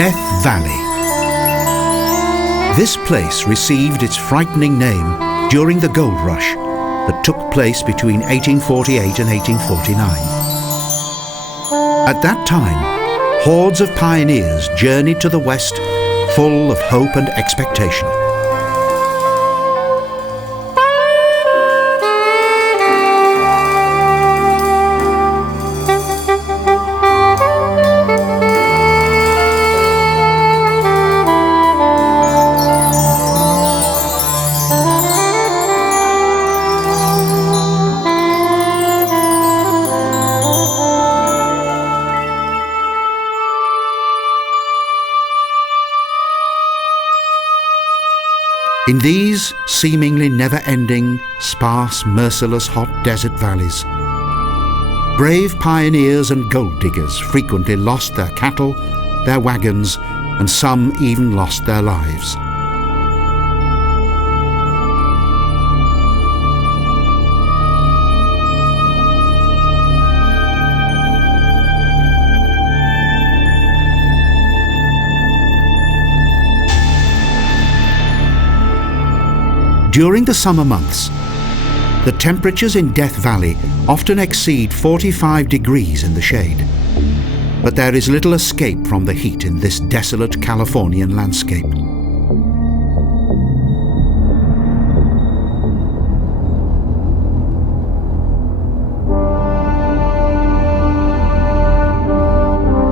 Death Valley. This place received its frightening name during the gold rush that took place between 1848 and 1849. At that time, hordes of pioneers journeyed to the west full of hope and expectation. In these seemingly never-ending, sparse, merciless, hot desert valleys, brave pioneers and gold diggers frequently lost their cattle, their wagons, and some even lost their lives. During the summer months, the temperatures in Death Valley often exceed 45 degrees in the shade. But there is little escape from the heat in this desolate Californian landscape.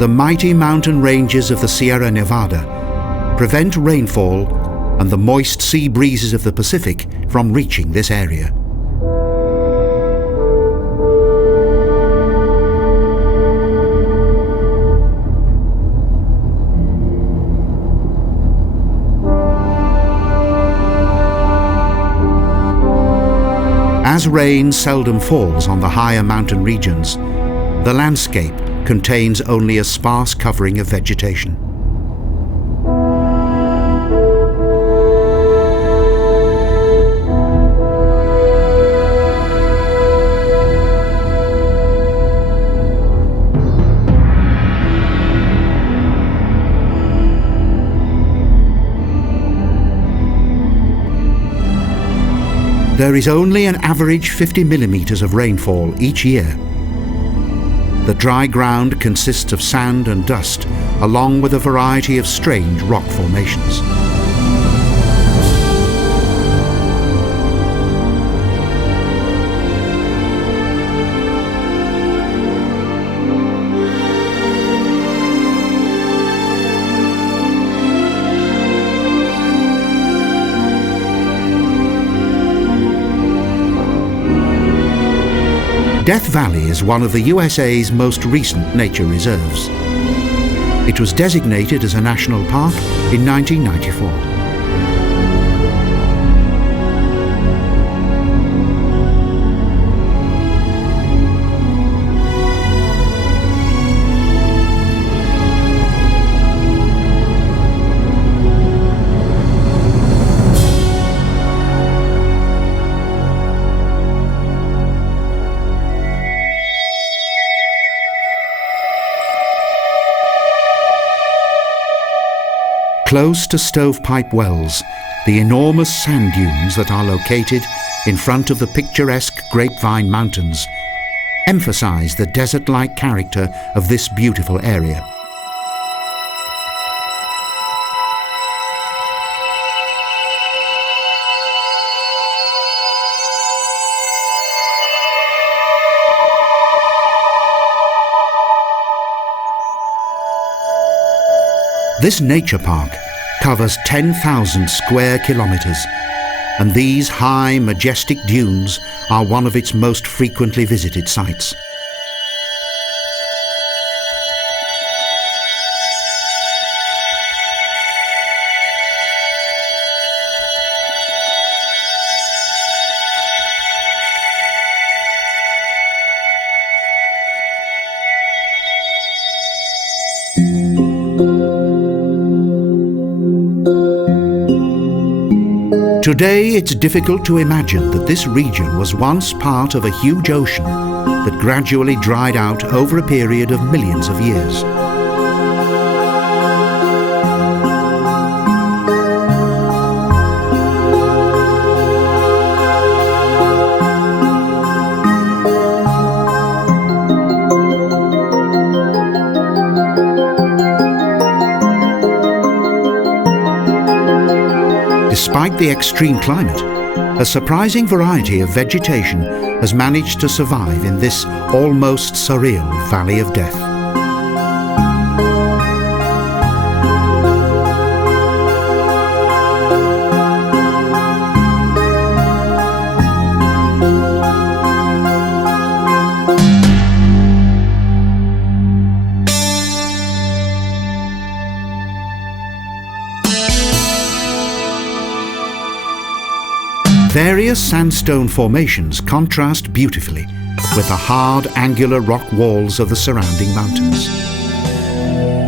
The mighty mountain ranges of the Sierra Nevada prevent rainfall and the moist sea breezes of the Pacific from reaching this area. As rain seldom falls on the higher mountain regions, the landscape contains only a sparse covering of vegetation. There is only an average 50 millimeters of rainfall each year. The dry ground consists of sand and dust, along with a variety of strange rock formations. Death Valley is one of the USA's most recent nature reserves. It was designated as a national park in 1994. Close to stovepipe wells, the enormous sand dunes that are located in front of the picturesque Grapevine Mountains emphasize the desert-like character of this beautiful area. This nature park covers 10,000 square kilometers, and these high, majestic dunes are one of its most frequently visited sites. Today, it's difficult to imagine that this region was once part of a huge ocean that gradually dried out over a period of millions of years. the extreme climate, a surprising variety of vegetation has managed to survive in this almost surreal valley of death. Various sandstone formations contrast beautifully with the hard, angular rock walls of the surrounding mountains.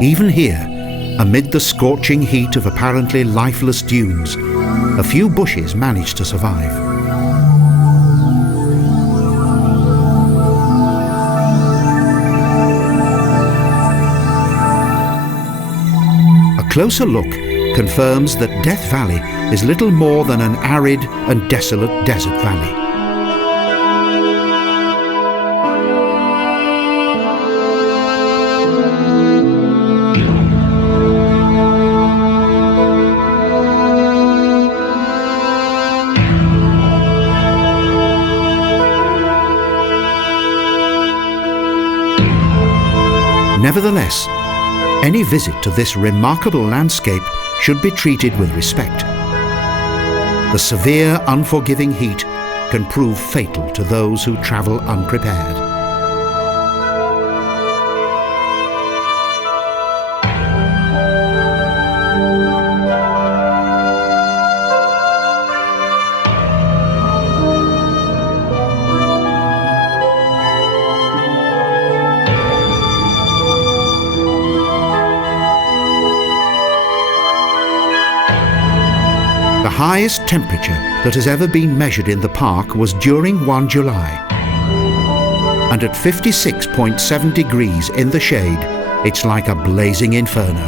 Even here, amid the scorching heat of apparently lifeless dunes, a few bushes manage to survive. A closer look confirms that Death Valley is little more than an arid and desolate desert valley. Nevertheless, any visit to this remarkable landscape should be treated with respect. The severe, unforgiving heat can prove fatal to those who travel unprepared. The highest temperature that has ever been measured in the park was during 1 July. And at 56.7 degrees in the shade, it's like a blazing inferno.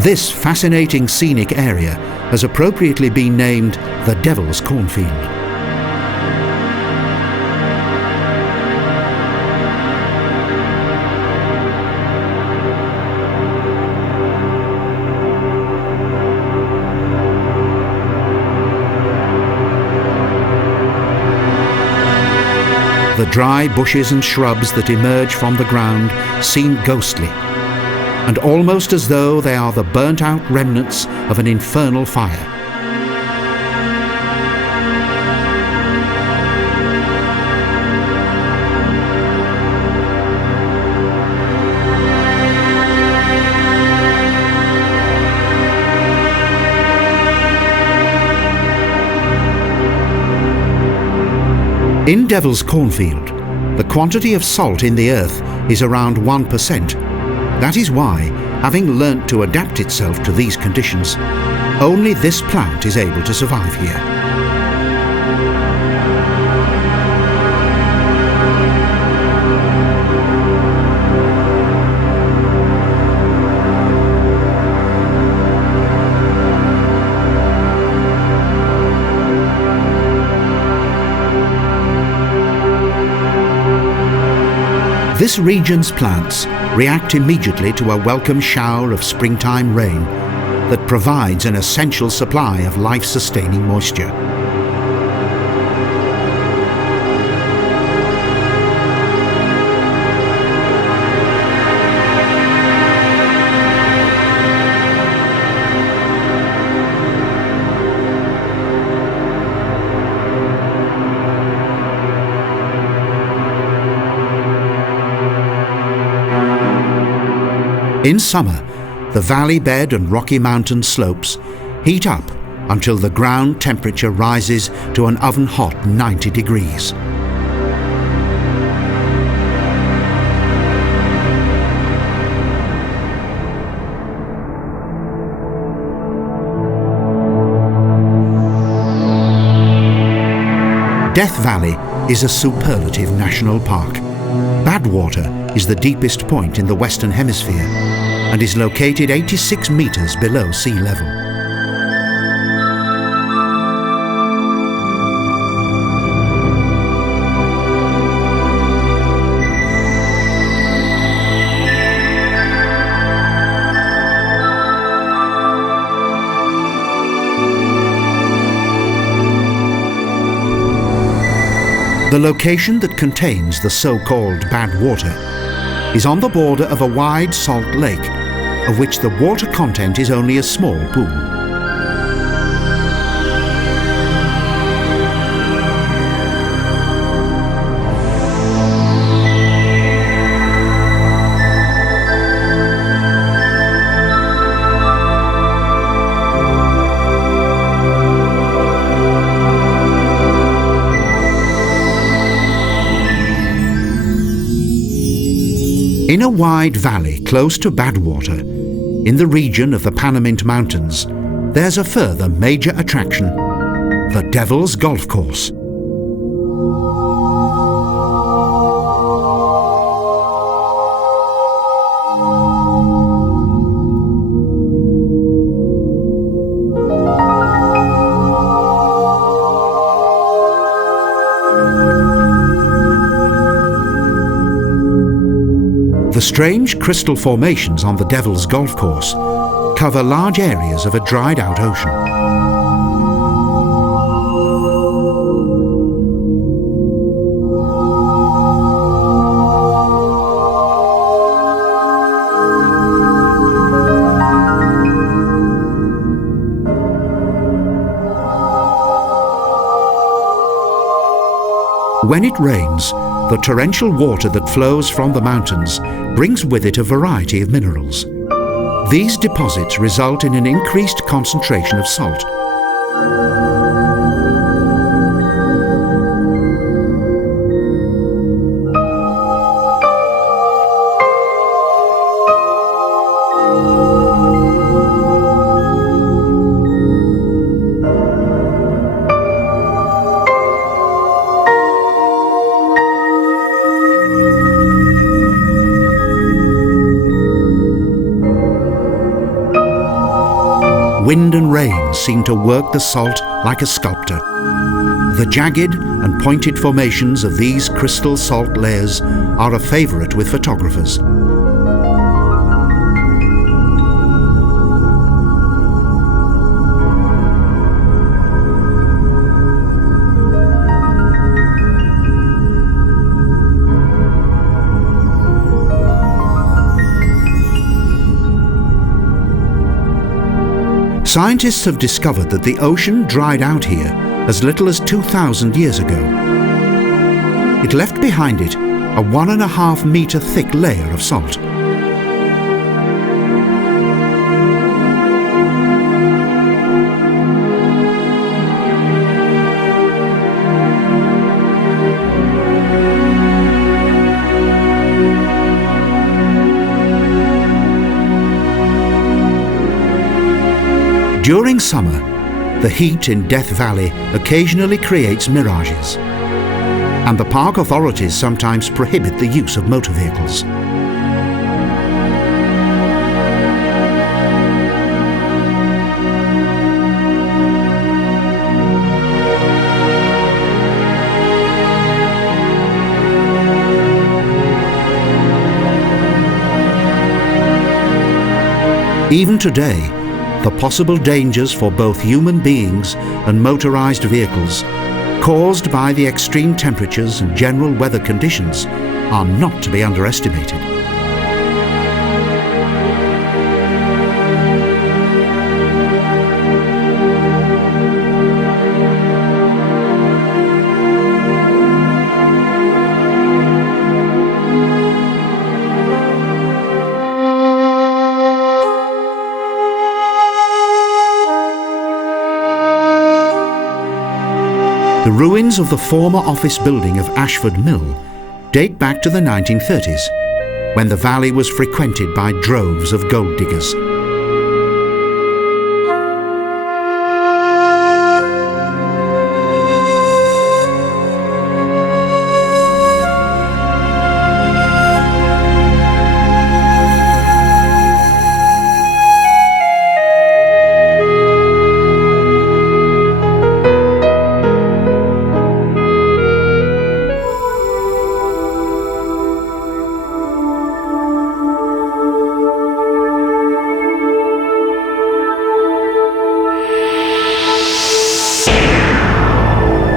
This fascinating scenic area has appropriately been named the Devil's Cornfield. The dry bushes and shrubs that emerge from the ground seem ghostly, and almost as though they are the burnt-out remnants of an infernal fire. In Devil's Cornfield, the quantity of salt in the earth is around 1%. That is why, having learnt to adapt itself to these conditions, only this plant is able to survive here. This region's plants react immediately to a welcome shower of springtime rain that provides an essential supply of life-sustaining moisture. In summer, the valley bed and rocky mountain slopes heat up until the ground temperature rises to an oven-hot 90 degrees. Death Valley is a superlative national park. Badwater is the deepest point in the Western Hemisphere and is located 86 meters below sea level. The location that contains the so-called Badwater is on the border of a wide salt lake, of which the water content is only a small pool. In a wide valley close to Badwater, in the region of the Panamint Mountains, there's a further major attraction, the Devil's Golf Course. The strange crystal formations on the Devil's Golf Course cover large areas of a dried-out ocean. When it rains, the torrential water that flows from the mountains brings with it a variety of minerals. These deposits result in an increased concentration of salt. Wind and rain seem to work the salt like a sculptor. The jagged and pointed formations of these crystal salt layers are a favorite with photographers. Scientists have discovered that the ocean dried out here as little as 2,000 years ago. It left behind it a 1.5 meter thick layer of salt. During summer, the heat in Death Valley occasionally creates mirages, and the park authorities sometimes prohibit the use of motor vehicles. Even today, the possible dangers for both human beings and motorized vehicles caused by the extreme temperatures and general weather conditions are not to be underestimated. The ruins of the former office building of Ashford Mill date back to the 1930s, when the valley was frequented by droves of gold diggers.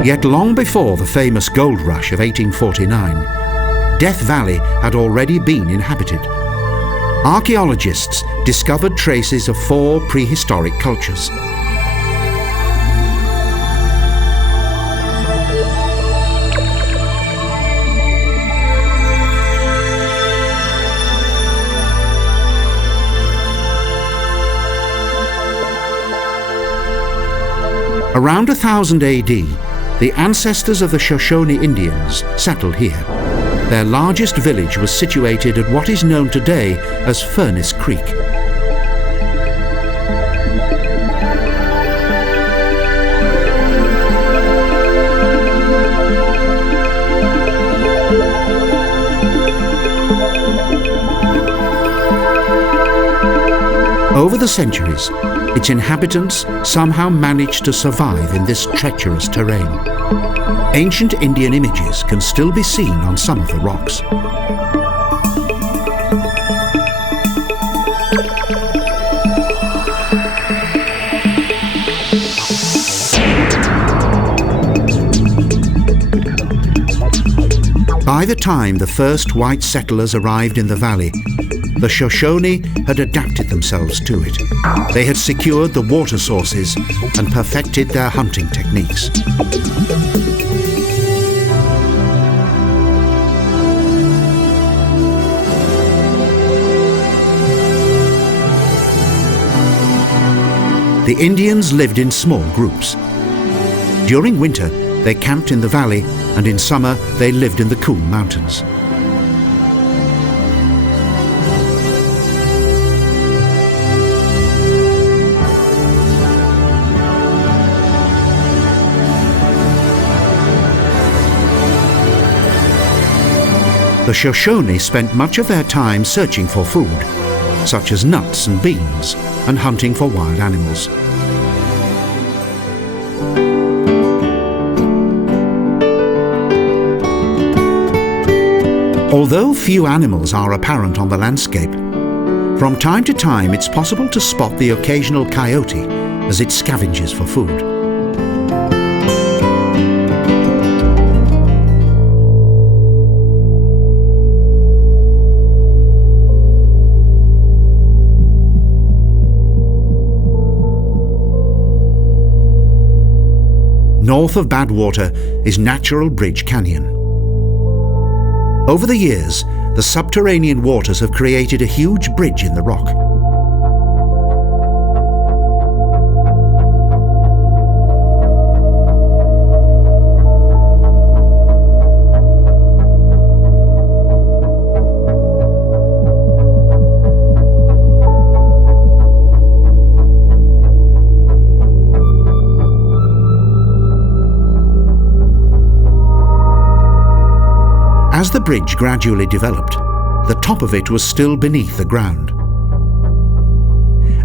Yet long before the famous gold rush of 1849, Death Valley had already been inhabited. Archaeologists discovered traces of 4 prehistoric cultures. Around 1000 AD, the ancestors of the Shoshone Indians settled here. Their largest village was situated at what is known today as Furnace Creek. Over the centuries, its inhabitants somehow managed to survive in this treacherous terrain. Ancient Indian images can still be seen on some of the rocks. By the time the first white settlers arrived in the valley, the Shoshone had adapted themselves to it. They had secured the water sources and perfected their hunting techniques. The Indians lived in small groups. During winter, they camped in the valley, and in summer, they lived in the cool mountains. The Shoshone spent much of their time searching for food, such as nuts and beans, and hunting for wild animals. Although few animals are apparent on the landscape, from time to time it's possible to spot the occasional coyote as it scavenges for food. North of Badwater is Natural Bridge Canyon. Over the years, the subterranean waters have created a huge bridge in the rock. As the bridge gradually developed, the top of it was still beneath the ground.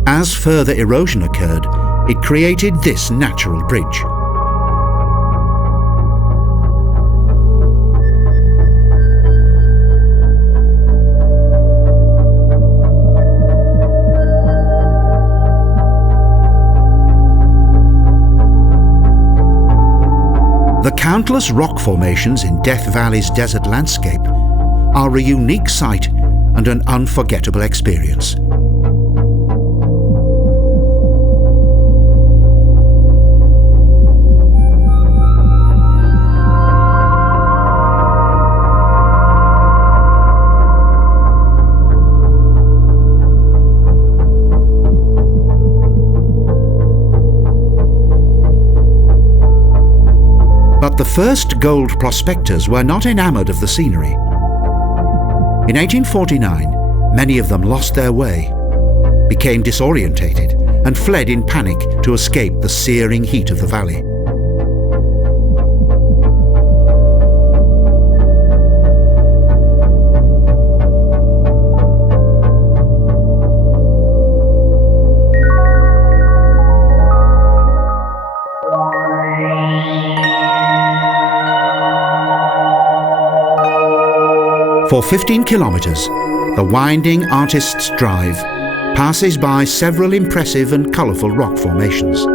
As further erosion occurred, it created this natural bridge. The countless rock formations in Death Valley's desert landscape are a unique sight and an unforgettable experience. But the first gold prospectors were not enamored of the scenery. In 1849, many of them lost their way, became disorientated, and fled in panic to escape the searing heat of the valley. For 15 kilometers, the winding Artist's Drive passes by several impressive and colorful rock formations.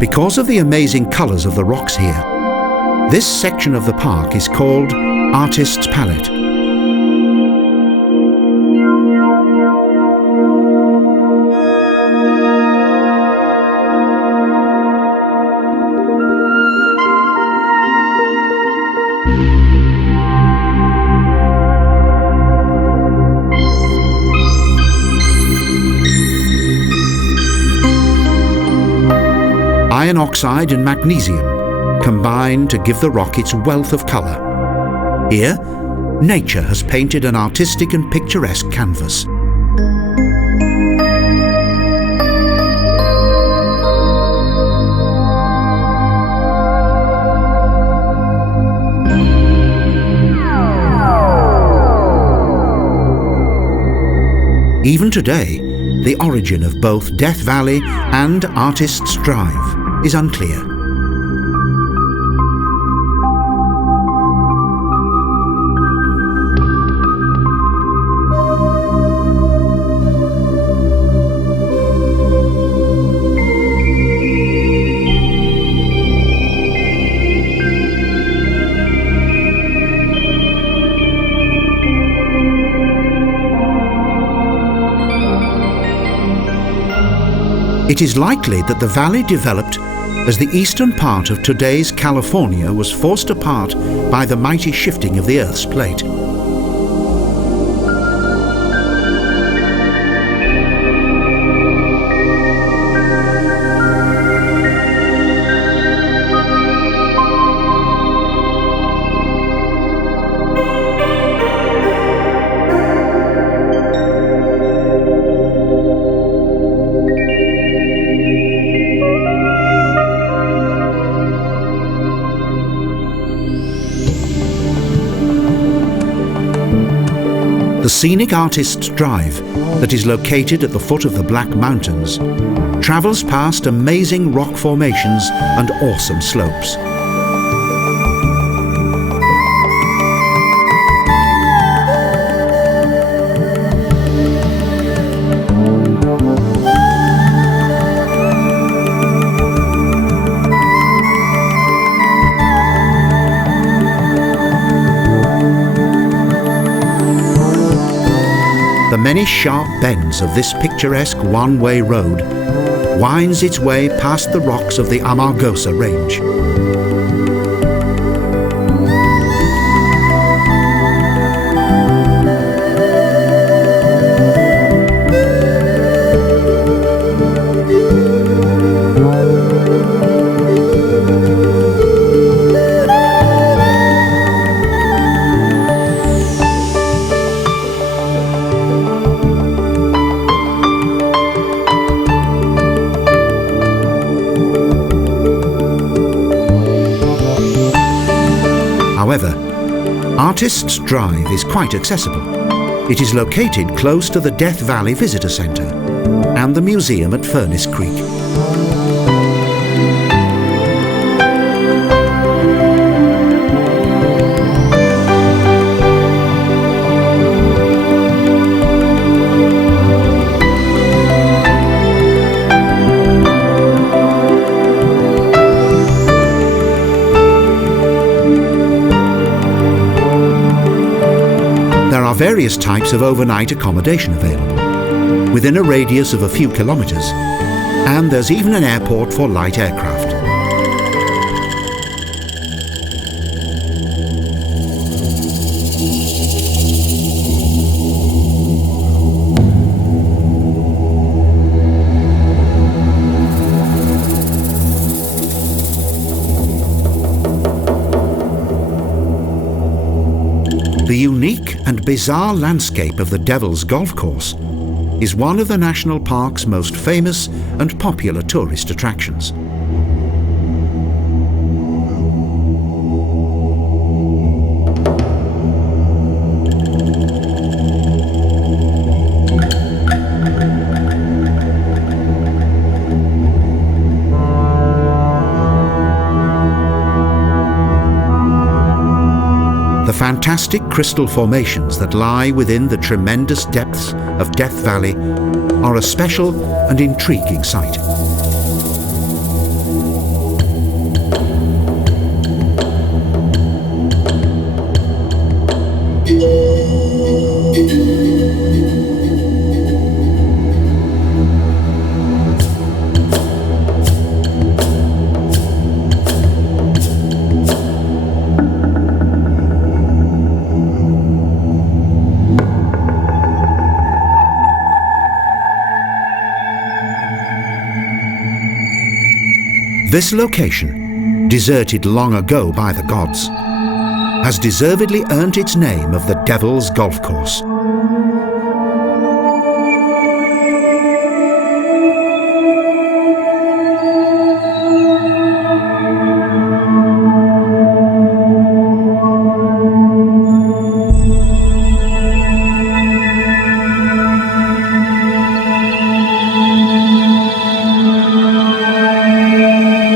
Because of the amazing colours of the rocks here, this section of the park is called Artist's Palette. Iron oxide and magnesium combine to give the rock its wealth of colour. Here, nature has painted an artistic and picturesque canvas. Even today, the origin of both Death Valley and Artist's Drive is unclear. It is likely that the valley developed as the eastern part of today's California was forced apart by the mighty shifting of the Earth's plate. The Scenic Artist's Drive, that is located at the foot of the Black Mountains, travels past amazing rock formations and awesome slopes. The many sharp bends of this picturesque one-way road winds its way past the rocks of the Amargosa Range. However, Artist's Drive is quite accessible. It is located close to the Death Valley Visitor Centre and the museum at Furnace Creek. There are various types of overnight accommodation available, within a radius of a few kilometres, and there's even an airport for light aircraft. The unique and bizarre landscape of the Devil's Golf Course is one of the national park's most famous and popular tourist attractions. The fantastic crystal formations that lie within the tremendous depths of Death Valley are a special and intriguing sight. This location, deserted long ago by the gods, has deservedly earned its name of the Devil's Golf Course.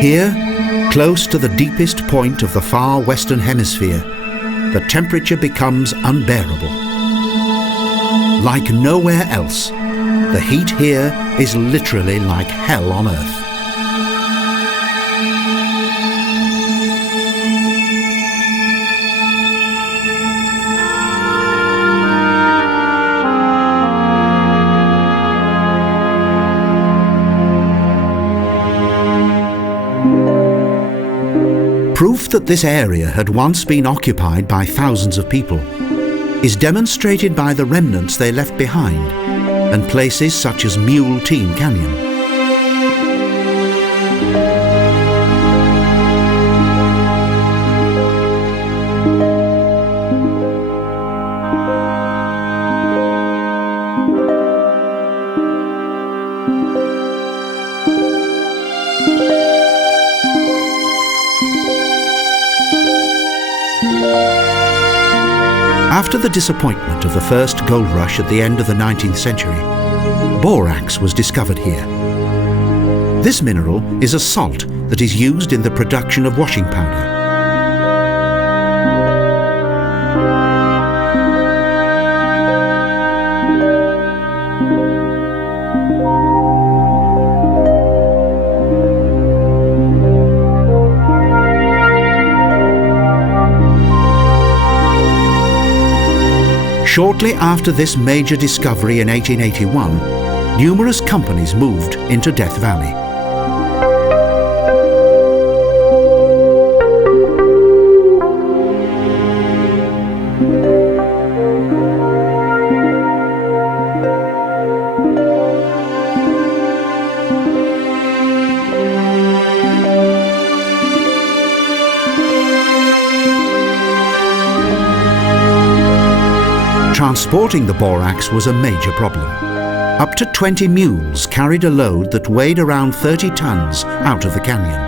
Here, close to the deepest point of the far western hemisphere, the temperature becomes unbearable. Like nowhere else, the heat here is literally like hell on earth. Proof that this area had once been occupied by thousands of people is demonstrated by the remnants they left behind and places such as Mule Team Canyon. After the disappointment of the first gold rush at the end of the 19th century, borax was discovered here. This mineral is a salt that is used in the production of washing powder. Shortly after this major discovery in 1881, numerous companies moved into Death Valley. Transporting the borax was a major problem. Up to 20 mules carried a load that weighed around 30 tons out of the canyon.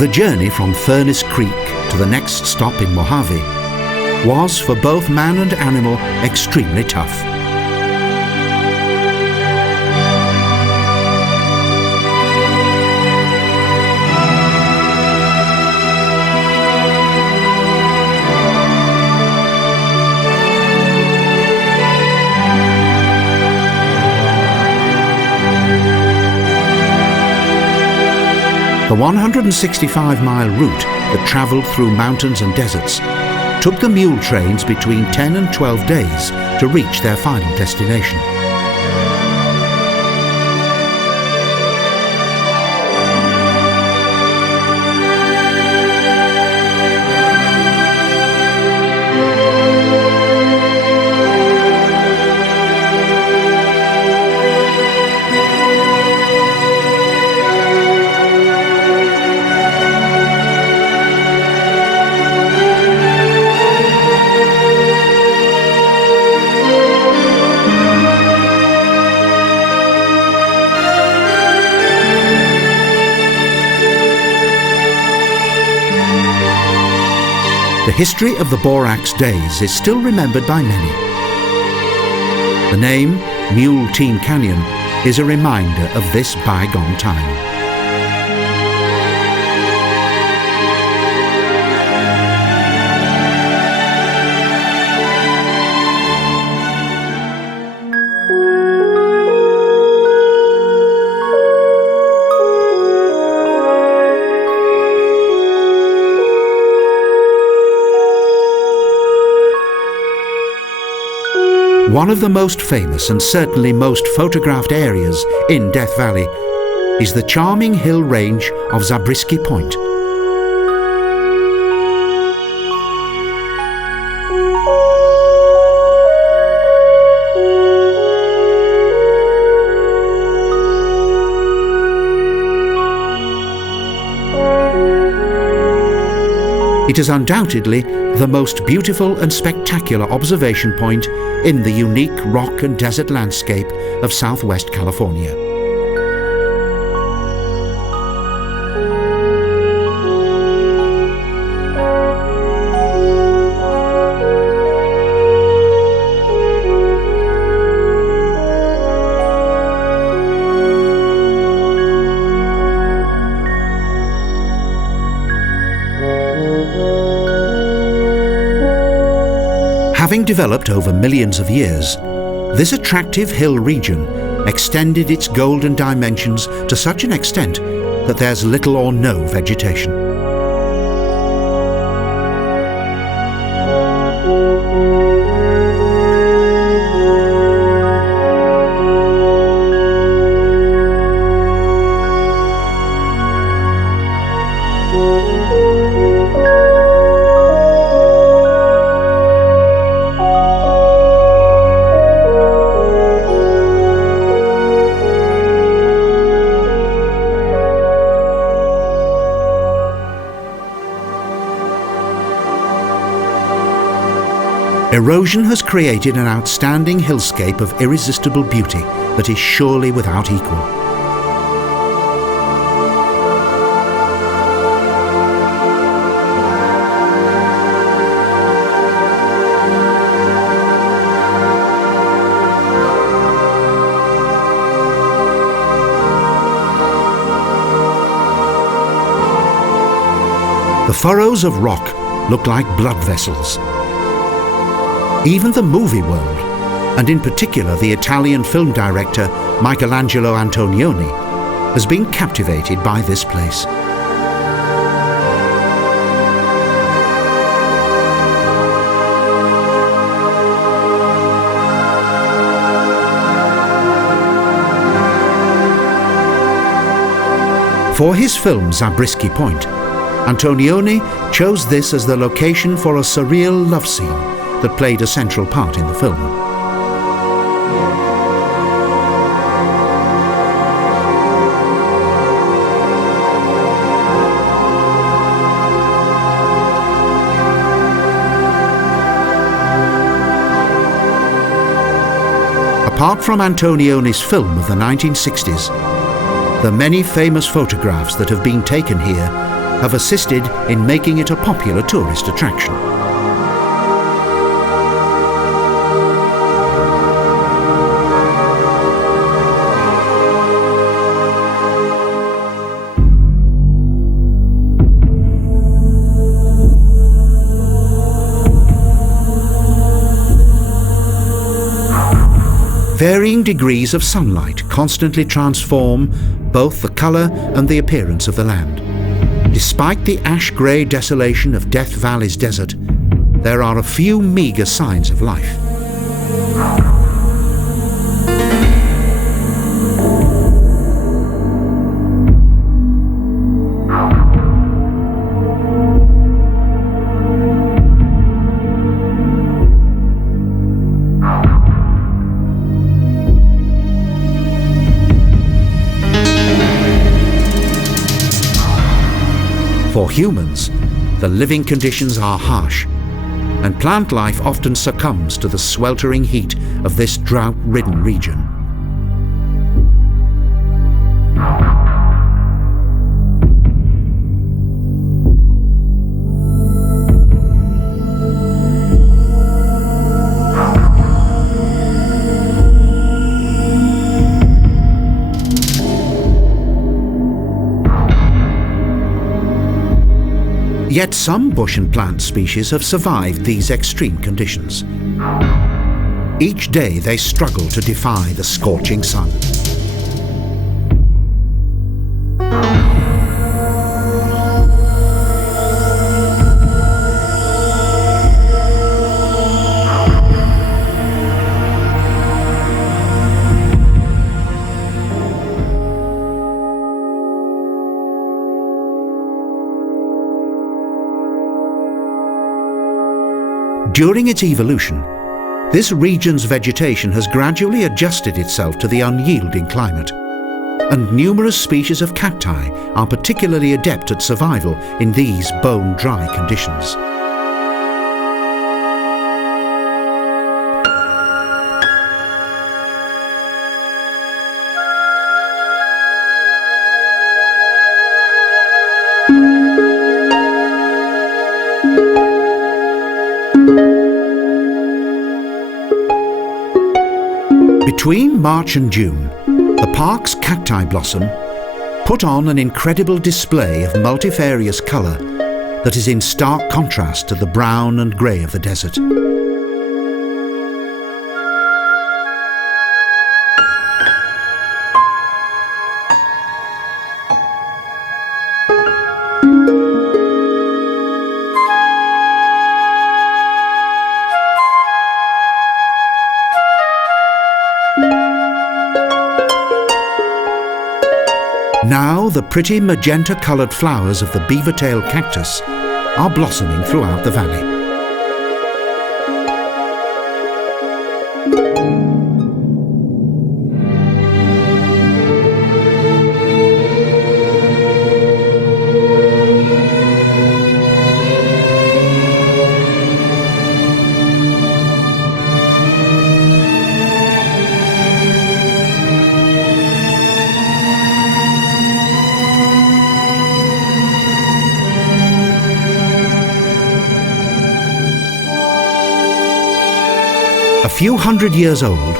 The journey from Furnace Creek to the next stop in Mojave was, for both man and animal, extremely tough. The 165-mile route that travelled through mountains and deserts took the mule trains between 10 and 12 days to reach their final destination. The history of the borax days is still remembered by many. The name Mule Team Canyon is a reminder of this bygone time. One of the most famous and certainly most photographed areas in Death Valley is the charming hill range of Zabriskie Point. It is undoubtedly the most beautiful and spectacular observation point in the unique rock and desert landscape of southwest California. Having developed over millions of years, this attractive hill region extended its golden dimensions to such an extent that there's little or no vegetation. Erosion has created an outstanding hillscape of irresistible beauty that is surely without equal. The furrows of rock look like blood vessels. Even the movie world, and in particular the Italian film director Michelangelo Antonioni, has been captivated by this place. For his film Zabriskie Point, Antonioni chose this as the location for a surreal love scene that played a central part in the film. Apart from Antonioni's film of the 1960s, the many famous photographs that have been taken here have assisted in making it a popular tourist attraction. Varying degrees of sunlight constantly transform both the colour and the appearance of the land. Despite the ash-grey desolation of Death Valley's desert, there are a few meagre signs of life. For humans, the living conditions are harsh, and plant life often succumbs to the sweltering heat of this drought-ridden region. Yet some bush and plant species have survived these extreme conditions. Each day they struggle to defy the scorching sun. During its evolution, this region's vegetation has gradually adjusted itself to the unyielding climate, and numerous species of cacti are particularly adept at survival in these bone-dry conditions. Between March and June, the park's cacti blossom put on an incredible display of multifarious colour that is in stark contrast to the brown and grey of the desert. Now the pretty magenta-coloured flowers of the beaver-tail cactus are blossoming throughout the valley. A few hundred years old,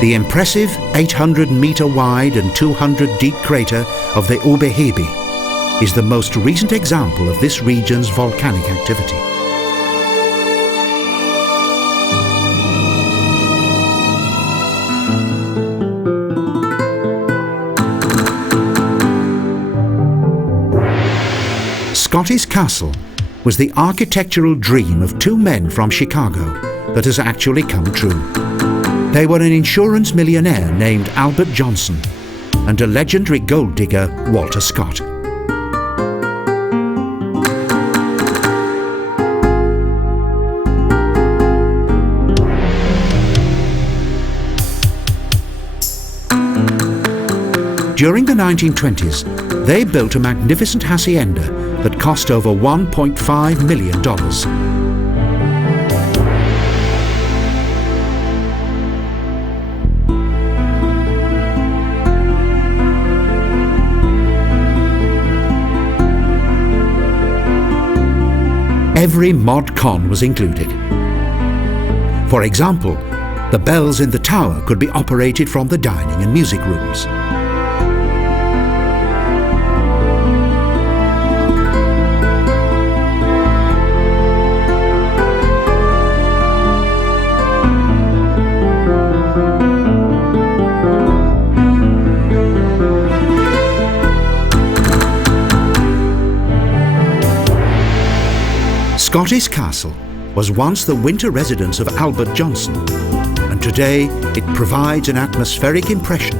the impressive 800-metre wide and 200-deep crater of the Ubehebe is the most recent example of this region's volcanic activity. Scotty's castle was the architectural dream of two men from Chicago that has actually come true. They were an insurance millionaire named Albert Johnson and a legendary gold digger, Walter Scott. During the 1920s, they built a magnificent hacienda that cost over $1.5 million. Every mod con was included. For example, the bells in the tower could be operated from the dining and music rooms. Scotty's castle was once the winter residence of Albert Johnson, and today it provides an atmospheric impression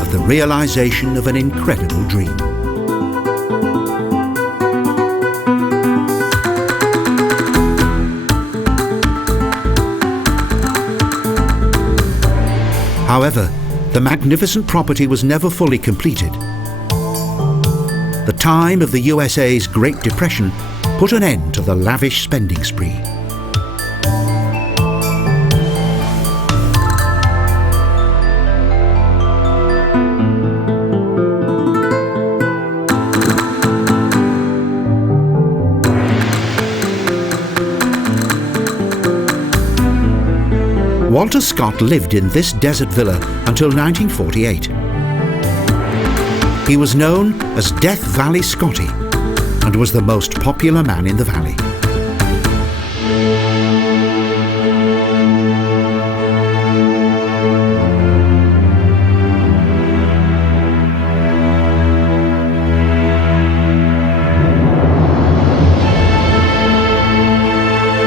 of the realization of an incredible dream. However, the magnificent property was never fully completed. The time of the USA's Great Depression put an end to the lavish spending spree. Walter Scott lived in this desert villa until 1948. He was known as Death Valley Scotty and was the most popular man in the valley.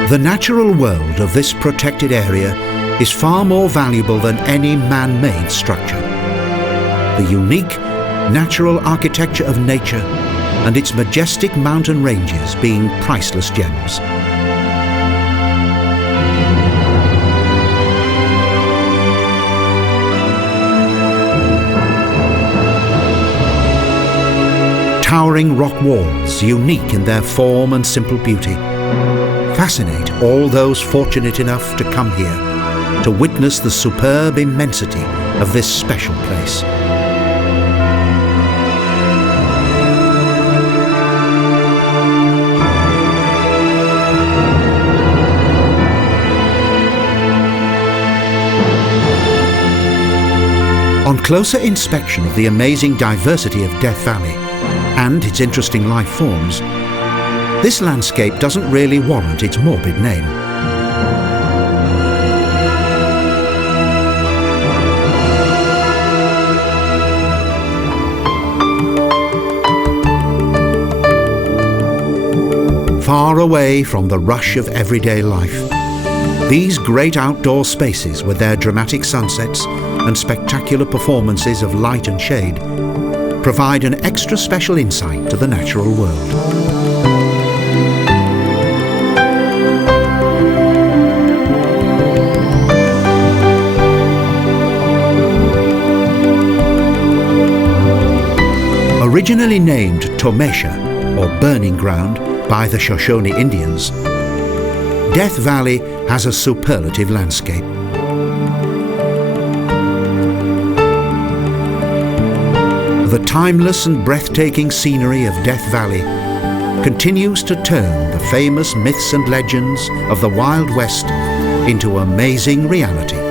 The natural world of this protected area is far more valuable than any man-made structure. The unique, natural architecture of nature and its majestic mountain ranges being priceless gems. towering rock walls, unique in their form and simple beauty, fascinate all those fortunate enough to come here to witness the superb immensity of this special place. On closer inspection of the amazing diversity of Death Valley and its interesting life forms, this landscape doesn't really warrant its morbid name. Far away from the rush of everyday life, these great outdoor spaces with their dramatic sunsets and spectacular performances of light and shade provide an extra special insight to the natural world. Originally named Tomesha, or Burning Ground, by the Shoshone Indians, Death Valley has a superlative landscape. The timeless and breathtaking scenery of Death Valley continues to turn the famous myths and legends of the Wild West into amazing reality.